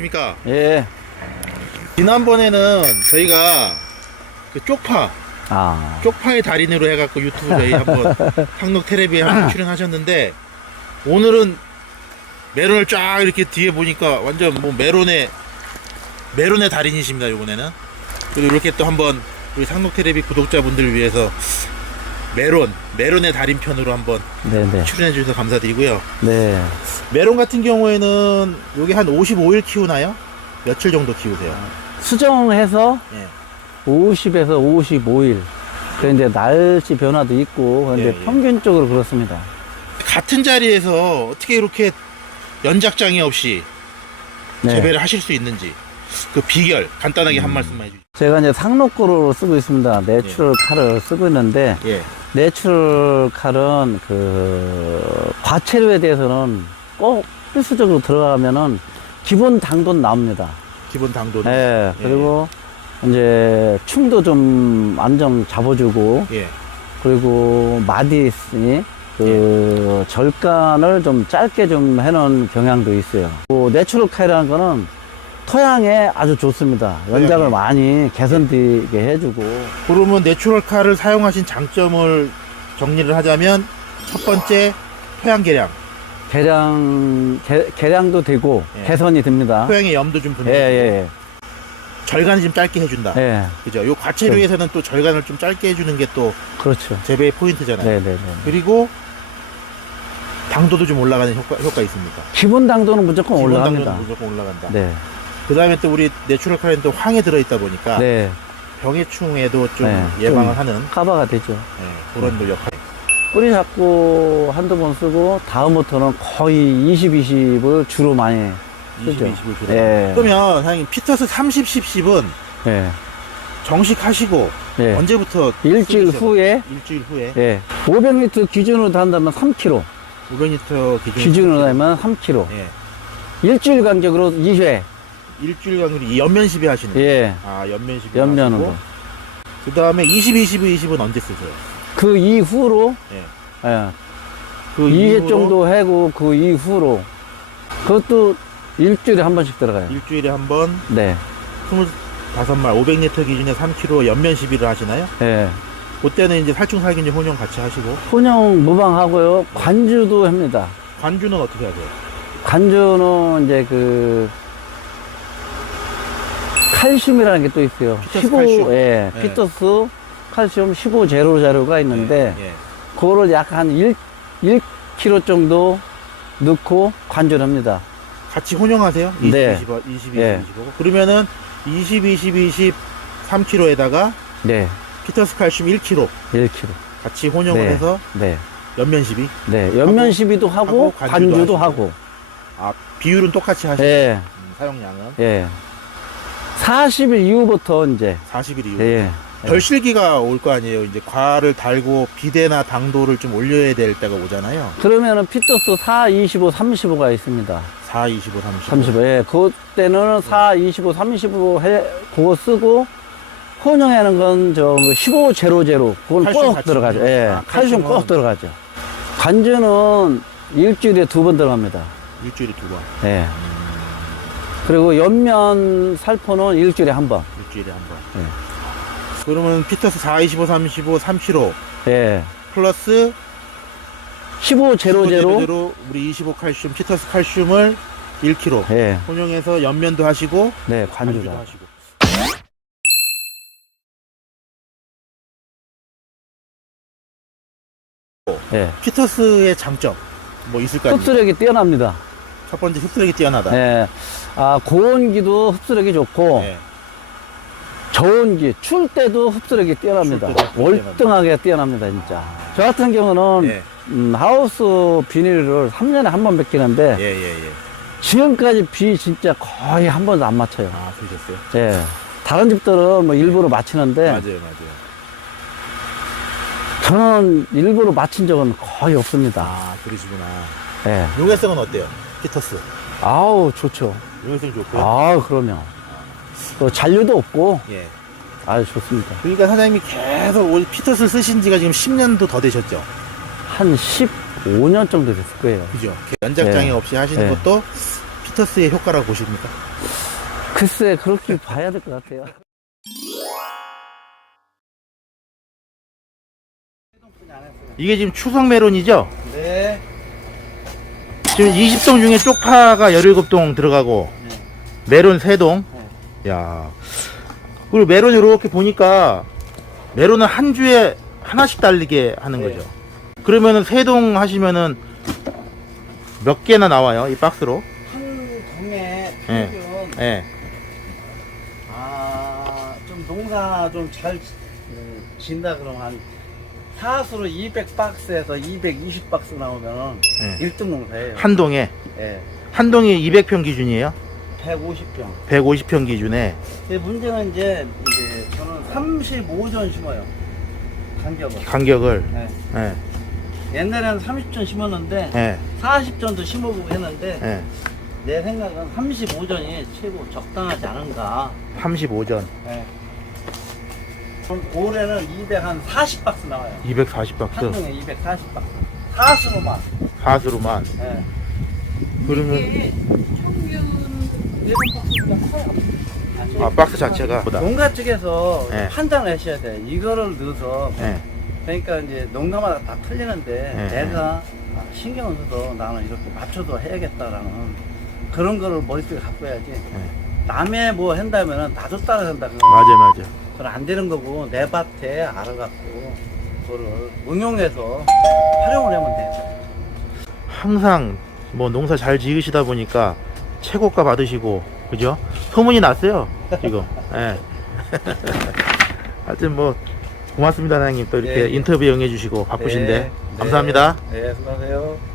안녕하십니까. 예. 지난번에는 저희가 그 쪽파, 아. 쪽파의 달인으로 해갖고 유튜브 저희 한번 상록 테레비에 한번 출연하셨는데 오늘은 메론을 쫙 이렇게 뒤에 보니까 완전 뭐 메론의 메론의 달인이십니다 이번에는 그리고 이렇게 또 한번 우리 상록 테레비 구독자분들을 위해서 메론 메론의 달인 편으로 한번 네네. 출연해 주셔서 감사드리고요 네. 메론 같은 경우에는 여기 한 55일 키우나요? 며칠 정도 키우세요? 수정해서 예. 50에서 55일. 그런데 날씨 변화도 있고, 그런데 예, 예. 평균적으로 그렇습니다. 같은 자리에서 어떻게 이렇게 연작장애 없이 네. 재배를 하실 수 있는지 그 비결 간단하게 음. 한 말씀만 해주시죠. 제가 이제 상록고를 쓰고 있습니다. 내추럴 칼을 쓰고 있는데, 예. 내추럴 칼은 그, 과체류에 대해서는 꼭 필수적으로 들어가면은 기본 당도는 나옵니다. 기본 당도. 예. 그리고 이제 충도 좀 안정 잡아주고, 예. 그리고 마디스니 그 절간을 좀 짧게 좀 해놓은 경향도 있어요. 그 내추럴 카이라는 거는 토양에 아주 좋습니다. 연장을. 많이 개선되게 해주고 그러면 내추럴 칼을 사용하신 장점을 정리를 하자면 첫 번째 토양 개량, 개량 개, 개량도 되고 예. 개선이 됩니다. 토양의 염도 좀 예, 분해주고 예, 절간을 좀 짧게 해준다. 예. 예. 그죠? 요 과체류에서는 또 절간을 좀 짧게 해주는 게 또 그렇죠. 재배의 포인트잖아요. 네, 네, 네. 그리고 당도도 좀 올라가는 효과, 효과 있습니까? 기본 당도는 무조건 기본 올라갑니다. 당도는 무조건 올라간다. 네, 그 다음에 또 우리 내추럴 또 황에 들어있다 보니까 네. 병해충에도 좀 네, 예방을 좀 하는 커버가 되죠. 예, 그런 또 역할. 뿌리 잡고 한두 번 쓰고 다음부터는 거의 20, 20을 주로 많이 20, 그죠. 20을 주로. 예. 그러면 사장님 피터스 30, 10, 10은 예. 정식 하시고 예. 언제부터 일주일 쓰기 시작- 후에 일주일 후에 예. 500리터 기준으로 한다면 3kg. 500리터 기준 기준으로 하면 3kg. 예. 일주일 간격으로 2회. 일주일 간격이 연면 시비 하시는 거예요. 예. 아 연면 시비 연면으로. 그 다음에 20, 20, 20은 언제 쓰세요? 그 이후로 예. 예. 그 2회 이후로 정도 하고 그 이후로 그것도 일주일에 한 번씩 들어가요. 일주일에 한 번 네. 25말 500리터 기준에 3kg 연면 시비를 하시나요? 예. 그때는 이제 살충 살균제 혼용 같이 하시고 혼용 무방하고요. 관주도 합니다. 관주는 어떻게 하세요? 관주는 이제 그 칼슘이라는 게 또 있어요. 피터스 15, 칼슘. 예, 네. 피터스 칼슘 15 제로 자료가 있는데 예, 예. 그거를 약 한 1, 1kg 정도 넣고 관주를 합니다. 같이 혼용하세요? 20, 네. 20, 20, 20, 예. 25. 그러면은 20, 20, 20, 3kg에다가 네, 피터스 칼슘 1kg 1kg. 같이 혼용을 네. 해서 네, 연면 시비. 네. 연면 시비도 하고, 하고 관주도 관주도. 하고. 아 비율은 똑같이 하시고 예, 음, 사용량은 예. 40일 이후부터 이제, 40일 이후. 예. 결실기가 올 거 아니에요. 이제 과를 달고 비대나 당도를 좀 올려야 될 때가 오잖아요. 그러면은 피터스 4, 25, 35가 있습니다. 4, 25, 30. 35. 예. 그때는 4, 25, 35 해, 그거 쓰고, 혼용하는 건 저, 15, 제로, 제로. 그건 칼슘 꼭 같이 들어가죠. 예. 아, 칼슘 칼슘은- 꼭 들어가죠. 관주는 일주일에 두 번 들어갑니다. 일주일에 두 번. 예. 그리고 연면 살포는 일주일에 한 번. 일주일에 한 번. 예. 그러면 피터스 4, 25, 35, 3kg 예. 플러스 15, 제로, 제로. 제로 우리 25 칼슘, 피터스 칼슘을 1kg 예. 혼용해서 연면도 하시고 네, 관주도 관주다. 하시고. 예. 피터스의 장점 뭐 있을까요? 흡수력이 뛰어납니다. 첫 번째 흡수력이 뛰어나다. 예. 아, 고온기도 흡수력이 좋고, 네. 저온기, 추울 때도 흡수력이 뛰어납니다. 추울 때도 월등하게 뛰어납니다, 진짜. 저 같은 경우는, 예. 음, 하우스 비닐을 3년에 한 번 벗기는데, 예, 예, 예. 지금까지 비 진짜 거의 한 번도 안 맞춰요. 아, 그러셨어요? 예. 다른 집들은 뭐 일부러 맞히는데, 맞아요, 맞아요. 저는 일부러 맞힌 적은 거의 없습니다. 아, 그러시구나. 예. 용해성은 어때요? 피터스. 아우, 좋죠. 용해성 좋고요. 아우, 그러면. 또 잔류도 없고, 예. 아주 좋습니다. 그러니까 사장님이 계속 우리 피터스를 쓰신 지가 지금 10년도 더 되셨죠? 한 15년 정도 됐을 거예요. 그죠? 연작장애 예. 없이 하시는 예. 것도 피터스의 효과라고 보십니까? 글쎄, 그렇게 봐야 될 것 같아요. 이게 지금 추석 메론이죠? 네. 지금 20동 중에 쪽파가 17동 들어가고 네. 메론 3동. 야. 그리고 메론 이렇게 보니까 메론은 한 주에 하나씩 달리게 하는 네. 거죠. 그러면은 3동 하시면은 몇 개나 나와요? 이 박스로? 한 동에 네. 평균, 예. 아, 좀 농사 좀 잘 진다 그러면 한 사수로 200박스에서 220박스 나오면 예. 1등 농사예요. 한 동에 예. 한 동이 200평 기준이에요. 150평. 150평 기준에 근데 문제는 이제, 이제 저는 35전 심어요. 간격을. 간격을 예. 예. 옛날에는 30전 심었는데 예. 40전도 심어보고 했는데 예. 내 생각은 35전이 최고 적당하지 않은가. 35전 예. 올해는 200한 40박스 나와요. 240박스 한 동에 240박스. 사수로만. 사수로만 예. 그러면 이게 평균 일곱 박스보다 커요. 아 박스 자체가 보다 농가 측에서 예. 판단을 하셔야 돼. 이거를 넣어서 예. 그러니까 이제 농가마다 다 틀리는데 예. 내가 신경을 써서 나는 이렇게 맞춰도 해야겠다라는 그런 거를 머릿속에 갖고 해야지. 남의 뭐 한다면은 나도 따라 한다. 그러면 예. 맞아 맞아 그건 안 되는 거고 내 밭에 알아갖고 그거를 응용해서 활용을 하면 돼. 항상 뭐 농사 잘 지으시다 보니까 최고가 받으시고 그죠? 소문이 났어요 지금 예. 하여튼 뭐 고맙습니다 사장님 또 이렇게 예, 예. 인터뷰 응해주시고 바쁘신데 네. 감사합니다 네, 네 수고하세요.